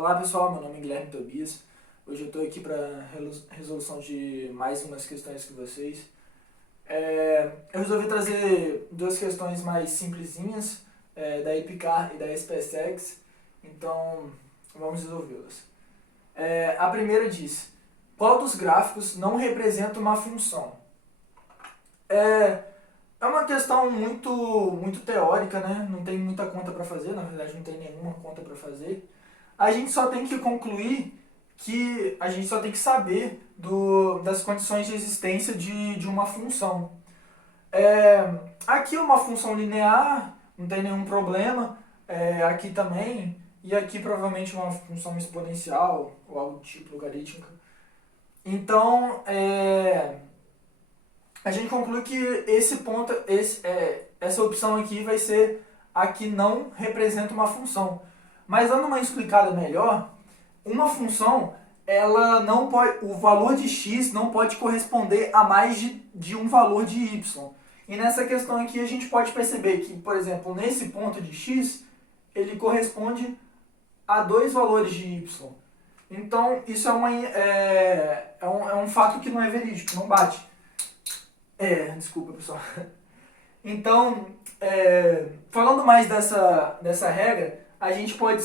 Olá pessoal, meu nome é Guilherme Tobias. Hoje eu estou aqui para resolução de mais umas questões com vocês. Eu resolvi trazer duas questões mais simplesinhas, da EPICAR e da SPSEX, então vamos resolvê-las. A primeira diz: qual dos gráficos não representa uma função? É uma questão muito teórica, né? Não tem muita conta para fazer, na verdade não tem nenhuma conta para fazer. A gente só tem que concluir que a gente só tem que saber das condições de existência de uma função. Aqui é uma função linear, não tem nenhum problema. Aqui também, e aqui provavelmente uma função exponencial ou algo do tipo logarítmica. Então, a gente conclui que esse ponto, essa opção aqui vai ser a que não representa uma função. Mas dando uma explicada melhor, uma função, ela não pode, o valor de x não pode corresponder a mais de um valor de y. E nessa questão aqui a gente pode perceber que, por exemplo, nesse ponto de x, ele corresponde a dois valores de y. Então, isso é um fato que não é verídico, não bate. Desculpa, pessoal. Então, falando mais dessa regra, a gente pode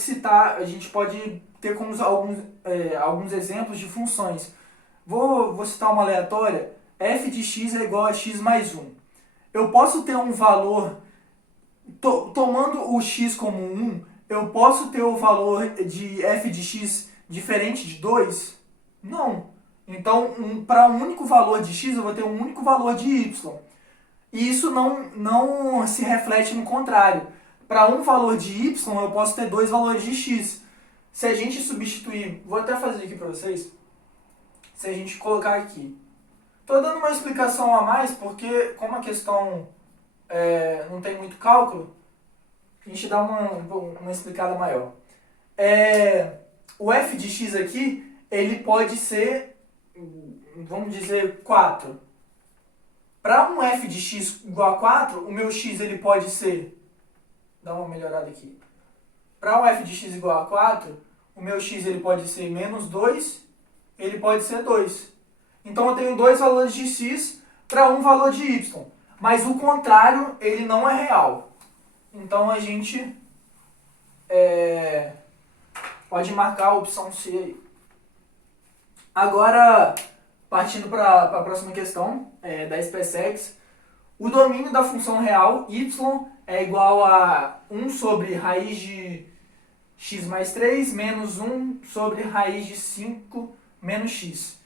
ter como alguns exemplos de funções. Vou citar uma aleatória. F de x é igual a x mais 1. Eu posso ter um valor, tomando o x como 1, eu posso ter o valor de f de x diferente de 2? Não. Então, para um único valor de x, eu vou ter um único valor de y. E isso não se reflete no contrário. Para um valor de y, eu posso ter dois valores de x. Se a gente substituir, vou até fazer aqui para vocês, se a gente colocar aqui. Estou dando uma explicação a mais, porque como a questão não tem muito cálculo, a gente dá uma explicada maior. O f de x aqui, ele pode ser, vamos dizer, 4. Para um f de x igual a 4, o meu x ele pode ser, dá uma melhorada aqui. Para um f de x igual a 4, o meu x ele pode ser menos 2, ele pode ser 2. Então eu tenho dois valores de x para um valor de y. Mas o contrário, ele não é real. Então a gente pode marcar a opção C aí. Agora, partindo para a próxima questão, da SPSEX, o domínio da função real y é igual a 1 sobre raiz de x mais 3 menos 1 sobre raiz de 5 menos x.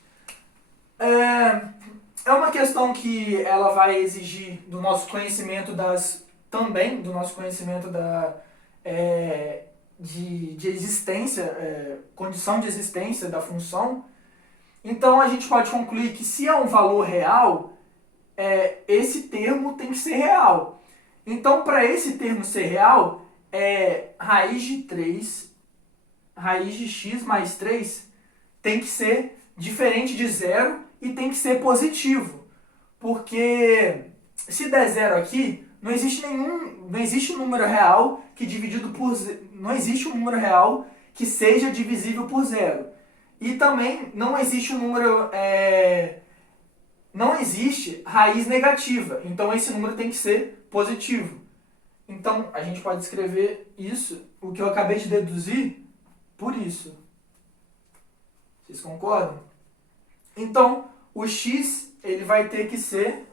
É uma questão que ela vai exigir do nosso conhecimento também do nosso conhecimento de existência, condição de existência da função. Então a gente pode concluir que se é um valor real, esse termo tem que ser real. Então, para esse termo ser real, raiz de 3, raiz de x mais 3 tem que ser diferente de zero e tem que ser positivo. Porque se der zero aqui, não existe um número real que dividido por não existe um número real que seja divisível por zero. E também não existe um número não existe raiz negativa. Então esse número tem que ser positivo. Então a gente pode escrever isso, o que eu acabei de deduzir, por isso. Vocês concordam? Então o x ele vai ter que ser,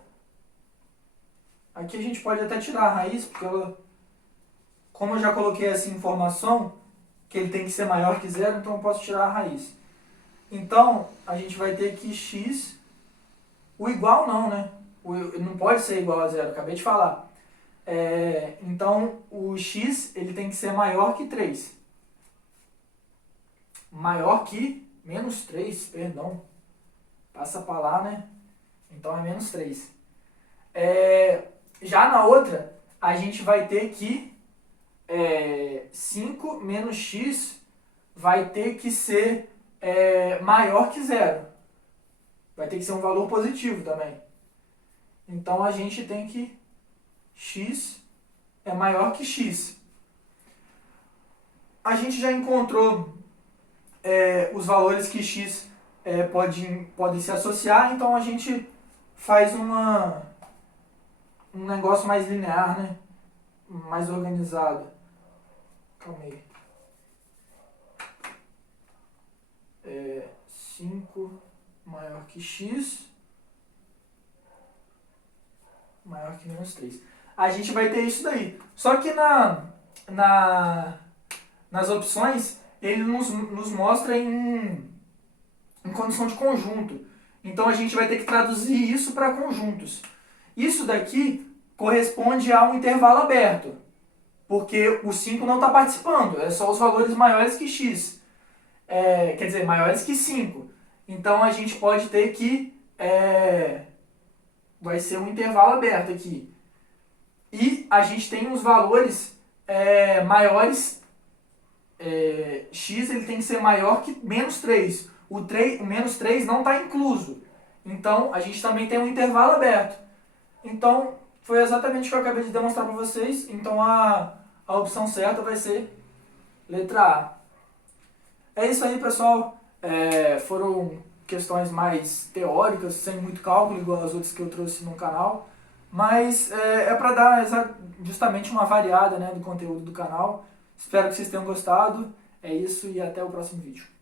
aqui a gente pode até tirar a raiz, porque como eu já coloquei essa informação, que ele tem que ser maior que zero, então eu posso tirar a raiz. Então, a gente vai ter que x, o igual não, né? Não pode ser igual a zero, acabei de falar. Então, o x ele tem que ser maior que 3. Maior que menos 3, perdão. Passa para lá, né? Então é menos 3. Já na outra, a gente vai ter que 5 menos x vai ter que ser maior que zero. Vai ter que ser um valor positivo também. Então a gente tem que x é maior que x. A gente já encontrou os valores que x podem se associar, então a gente faz um negócio mais linear, né? Mais organizado. Calma aí. 5 maior que x, maior que menos 3. A gente vai ter isso daí. Só que nas opções, ele nos mostra em condição de conjunto. Então a gente vai ter que traduzir isso para conjuntos. Isso daqui corresponde a um intervalo aberto, porque o 5 não está participando, é só os valores maiores que x. Quer dizer, maiores que 5. Então a gente pode ter que vai ser um intervalo aberto aqui. E a gente tem os valores maiores, x ele tem que ser maior que menos 3. O menos 3 não está incluso. Então a gente também tem um intervalo aberto. Então foi exatamente o que eu acabei de demonstrar para vocês. Então a opção certa vai ser letra A. É isso aí, pessoal. Foram questões mais teóricas, sem muito cálculo, igual as outras que eu trouxe no canal. Mas para dar justamente uma variada, né, do conteúdo do canal. Espero que vocês tenham gostado. É isso e até o próximo vídeo.